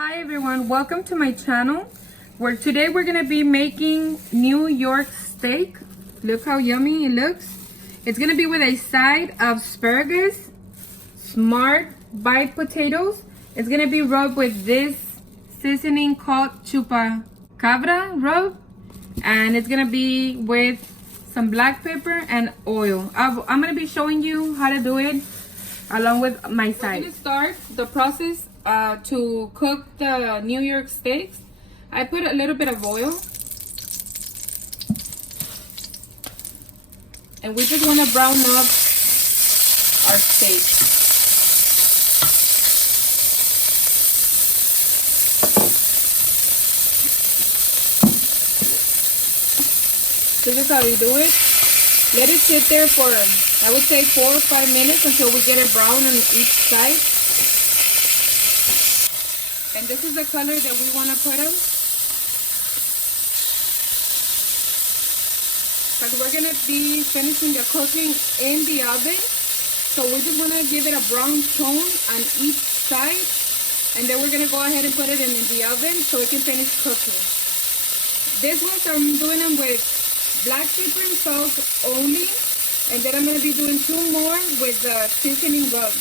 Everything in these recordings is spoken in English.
Hi everyone, welcome to my channel where today we're gonna be making New York steak. Look how yummy it looks. It's gonna be with a side of asparagus, smart bite potatoes. It's gonna be rubbed with this seasoning called chupacabra rub, and it's gonna be with some black pepper and oil. I'm gonna be showing you how to do it along with my side. We're gonna start the process to cook the New York steaks. I put a little bit of oil, and we just want to brown up our steak. This is how we do it. Let it sit there for, I would say, 4 or 5 minutes until we get it brown on each side. And this is the color that we want to put them. Because we're going to be finishing the cooking in the oven. So we just want to give it a brown tone on each side. And then we're going to go ahead and put it in the oven so it can finish cooking. This ones I'm doing them with black pepper and salt only. And then I'm going to be doing 2 more with the seasoning rub.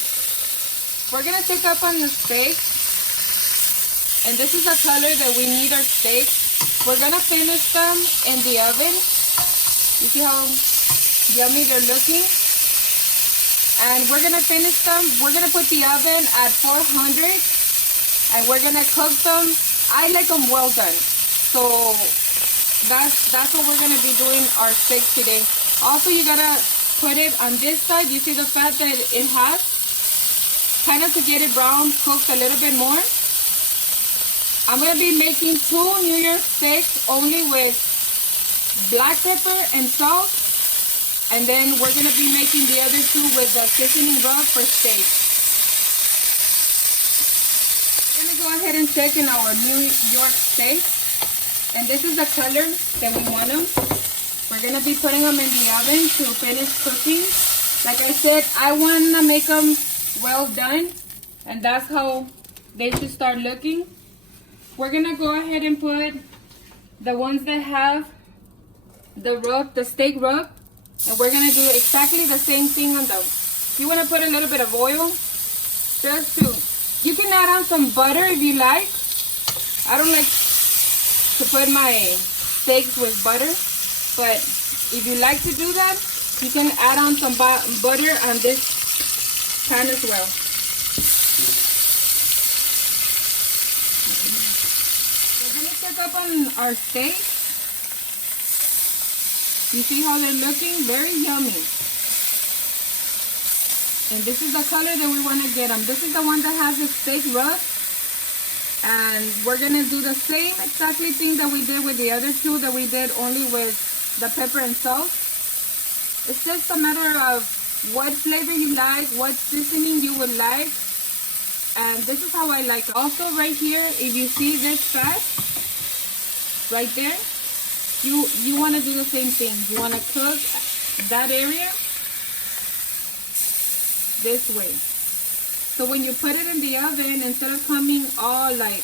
We're going to take up on the steak. And this is the color that we need our steak. We're gonna finish them in the oven. You see how yummy they're looking? And we're gonna finish them. We're gonna put the oven at 400. And we're gonna cook them. I like them well done. So that's what we're gonna be doing our steak today. Also, you gotta put it on this side. You see the fat that it has? Kind of to get it brown, cooked a little bit more. I'm going to be making 2 New York steaks only with black pepper and salt. And then we're going to be making the other 2 with the seasoning rub for steak. We're going to go ahead and season our New York steak. And this is the color that we want them. We're going to be putting them in the oven to finish cooking. Like I said, I want to make them well done. And that's how they should start looking. We're gonna go ahead and put the ones that have the rub, the steak rub, and we're gonna do exactly the same thing on them. You wanna put a little bit of oil, just to, you can add on some butter if you like. I don't like to put my steaks with butter, but if you like to do that, you can add on some butter on this pan as well. Up on our steak. You see how they're looking? Very yummy. And this is the color that we want to get them. This is the one that has the steak rub. And we're going to do the same exactly thing that we did with the other 2 that we did only with the pepper and salt. It's just a matter of what flavor you like, what seasoning you would like. And this is how I like it. Also right here, if you see this fat, right there, you want to do the same thing. You want to cook that area this way. So when you put it in the oven, instead of coming all like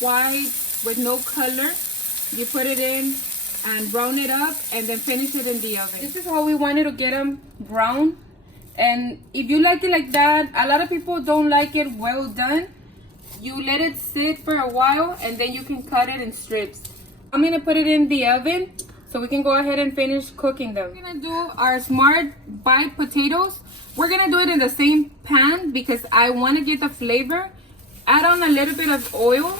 white with no color, you put it in and brown it up and then finish it in the oven. This is how we wanted to get them brown. And if you like it like that, a lot of people don't like it well done. You let it sit for a while and then you can cut it in strips. I'm going to put it in the oven so we can go ahead and finish cooking them. We're going to do our smart bite potatoes. We're going to do it in the same pan because I want to get the flavor. Add on a little bit of oil.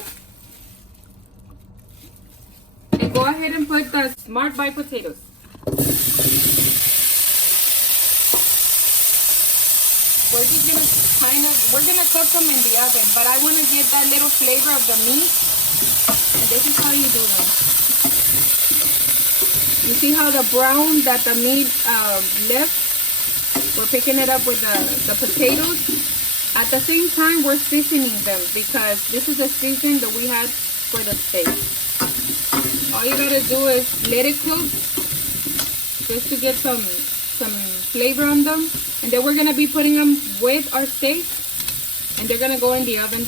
And go ahead and put the smart bite potatoes. We're just gonna we're gonna cook them in the oven, but I want to get that little flavor of the meat, and this is how you do them. You see how the brown that the meat left? We're picking it up with the potatoes. At the same time, we're seasoning them because this is the seasoning that we had for the steak. All you gotta do is let it cook just to get some flavor on them. And then we're gonna be putting them with our steak. and they're gonna go in the oven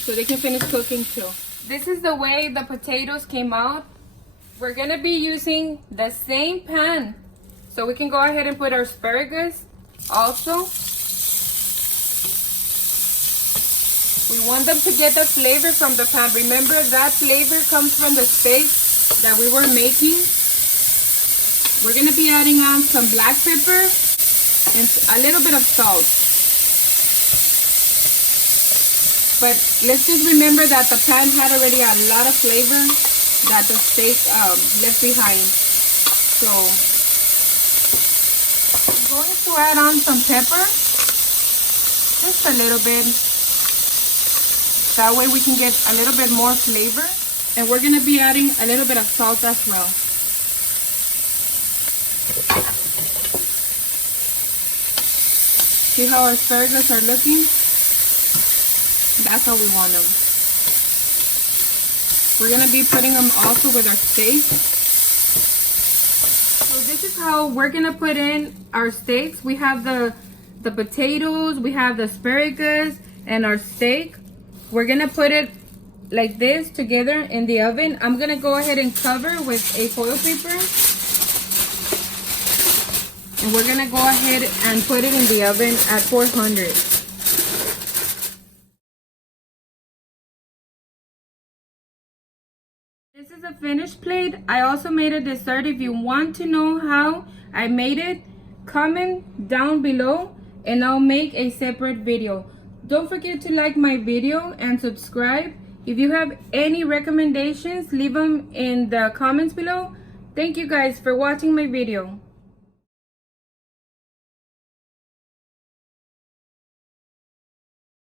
so they can finish cooking too. This is the way the potatoes came out. We're gonna be using the same pan, so we can go ahead and put our asparagus also. We want them to get the flavor from the pan. Remember, that flavor comes from the steak that we were making. We're gonna be adding on some black pepper and a little bit of salt. But let's just remember that the pan had already a lot of flavor that the steak left behind. So I'm going to add on some pepper, just a little bit. That way we can get a little bit more flavor. And we're gonna be adding a little bit of salt as well. See how our asparagus are looking? That's how we want them. We're gonna be putting them also with our steak. So this is how we're gonna put in our steaks. We have the potatoes, we have the asparagus, and our steak. We're gonna put it like this together in the oven. I'm gonna go ahead and cover with a foil paper. And we're gonna go ahead and put it in the oven at 400. This is a finished plate. I also made a dessert. If you want to know how I made it, comment down below and I'll make a separate video. Don't forget to like my video and subscribe. If you have any recommendations, leave them in the comments below. Thank you guys for watching my video.